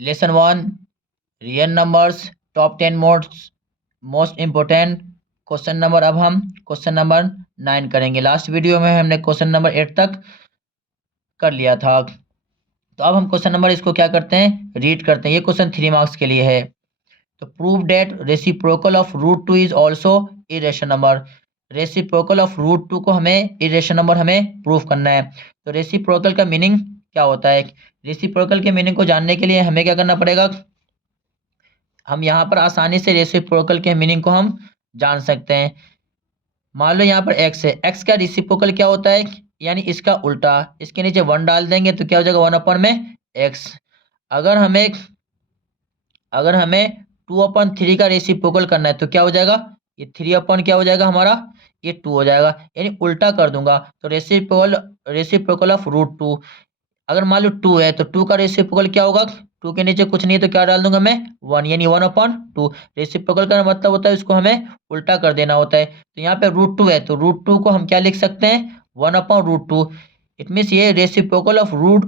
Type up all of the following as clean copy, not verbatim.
Lesson 1 real numbers top 10 most important question number. अब हम question number 9 करेंगे। Last video में हमने क्वेश्चन नंबर 8 तक कर लिया था। तो अब हम क्वेश्चन नंबर इसको क्या करते हैं, रीड करते हैं। ये क्वेश्चन 3 मार्क्स के लिए है। तो prove that reciprocal of root two is also irrational number. Reciprocal of root two को हमें इरेशनल नंबर हमें प्रूव करना है। तो रेसिप्रोकल का मीनिंग क्या होता है? रेसिप्रोकल के मीनिंग को जानने के लिए हमें क्या करना पड़ेगा, हम यहाँ पर आसानी से रेसिप्रोकल के मीनिंग को हम जान सकते हैं। मान लो यहाँ पर एक्स है, एक्स का रेसिप्रोकल क्या होता है, यानी इसका उल्टा। इसके नीचे 1 डाल देंगे तो क्या हो जाएगा, 1 में एक्स। अगर हमें 2/3 का रेसिप्रोकल करना है तो क्या हो जाएगा, ये 3 क्या हो जाएगा हमारा, ये 2 हो जाएगा। यानी उल्टा कर दूंगा तो रेसिप्रोकल ऑफ रूट 2। अगर मान लो 2 है तो 2 का रेसिप्रोकल क्या होगा, 2 के नीचे कुछ नहीं है तो क्या डाल दूंगा मैं, 1, यानी 1/2। रेसिप्रोकल का मतलब होता है उसको हमें उल्टा कर देना होता है। तो यहाँ पे रूट 2 है तो रूट 2 को हम क्या लिख सकते हैं, 1/√2। इट मीन्स ये reciprocal of root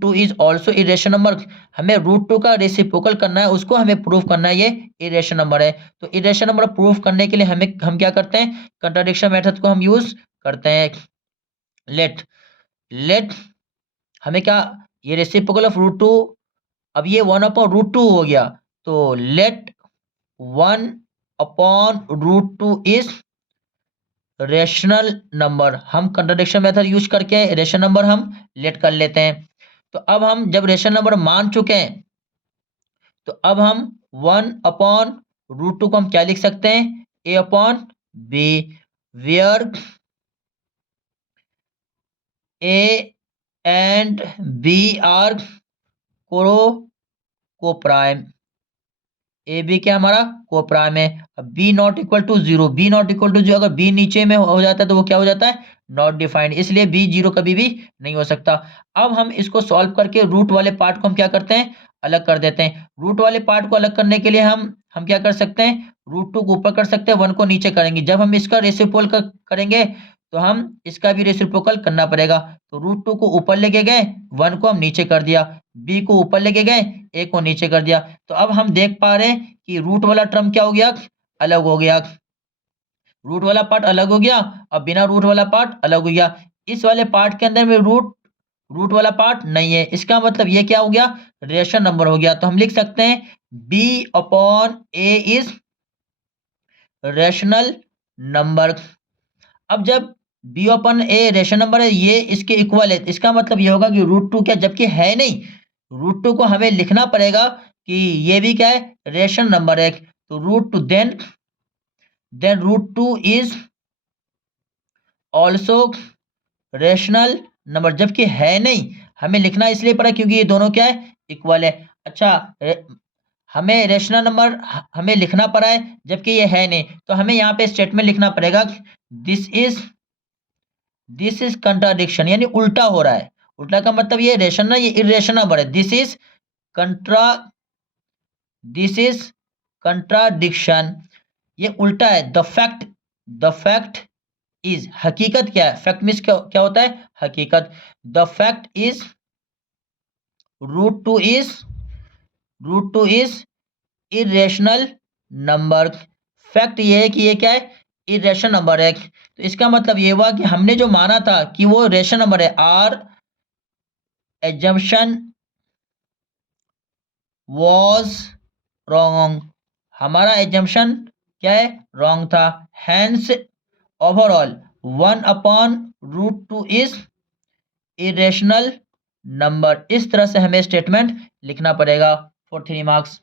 2 is also irrational number. हमें रूट 2 का रेसिप्रोकल करना है, उसको हमें प्रूव करना है ये इरेशनल नंबर है। तो इरेशनल नंबर प्रूव करने के लिए हम क्या करते हैं, कंट्राडिक्शन मेथड को हम यूज करते हैं। लेट हमें क्या, ये रेसिप्रोकल ऑफ रूट 2, अब ये 1/√2 हो गया। तो लेट 1/√2 इज रेशनल नंबर। हम कंट्राडिक्शन मेथड यूज करके रेशनल नंबर हम लेट कर लेते हैं। तो अब हम जब रेशनल नंबर मान चुके हैं तो अब हम 1/√2 को हम क्या लिख सकते हैं, a/b, where a and b are coprime. A B क्या हमारा को प्राइम है। अब B not equal to 0, B not equal to 0, अगर बी नीचे में हो जाता है तो वो क्या हो जाता है, नॉट डिफाइंड, इसलिए बी 0 कभी भी नहीं हो सकता। अब हम इसको सॉल्व करके रूट वाले पार्ट को हम क्या करते हैं, अलग कर देते हैं। रूट वाले पार्ट को अलग करने के लिए हम क्या कर सकते हैं, रूट 2 को ऊपर कर सकते हैं, 1 को नीचे करेंगे। जब हम इसका रेसिप्रोकल करेंगे तो हम इसका भी रेसिप्रोकल करना पड़ेगा। तो रूट 2 को ऊपर लेके गए, 1 को हम नीचे कर दिया, बी को ऊपर लेके गए, ए को नीचे कर दिया। तो अब हम देख पा रहे हैं कि रूट वाला टर्म क्या हो गया, अलग हो गया। रूट वाला पार्ट अलग हो गया, अब बिना रूट वाला पार्ट अलग हो गया। इस वाले पार्ट के अंदर में रूट वाला पार्ट नहीं है, इसका मतलब ये क्या हो गया, रेशनल नंबर हो गया। तो हम लिख सकते हैं b/a इज रेशनल नंबर। अब जब b/a रेशनल नंबर है, ये इसके इक्वल है, इसका मतलब ये होगा कि रूट 2 क्या, जबकि है नहीं, रूट 2 को हमें लिखना पड़ेगा कि ये भी क्या है, रेशनल नंबर है। तो root 2 then root 2 is also rational number, जबकि है नहीं, हमें लिखना इसलिए पड़ा क्योंकि ये दोनों क्या है, इक्वल है। अच्छा, हमें रेशनल नंबर हमें लिखना पड़ा है जबकि ये है नहीं, तो हमें यहाँ पे स्टेटमेंट लिखना पड़ेगा, दिस इज कंट्राडिक्शन, यानी उल्टा हो रहा है। उल्टा का मतलब ये रेशनल, ये इरेशनल नंबर है। दिस इज कंट्राडिक्शन, ये उल्टा है। द फैक्ट इज, हकीकत क्या है, फैक्ट मीन्स क्या होता है, हकीकत। The fact is root two is irrational number. Fact ये है कि ये क्या है, इरेशनल नंबर है। तो इसका मतलब ये हुआ कि हमने जो माना था कि वो रेशनल नंबर है, आर एजम्पशन वॉज रॉन्ग, हमारा एजम्पशन क्या है, रॉन्ग था। Hence overall 1/√2 is irrational number. इस तरह से हमें स्टेटमेंट लिखना पड़ेगा फॉर 3 मार्क्स।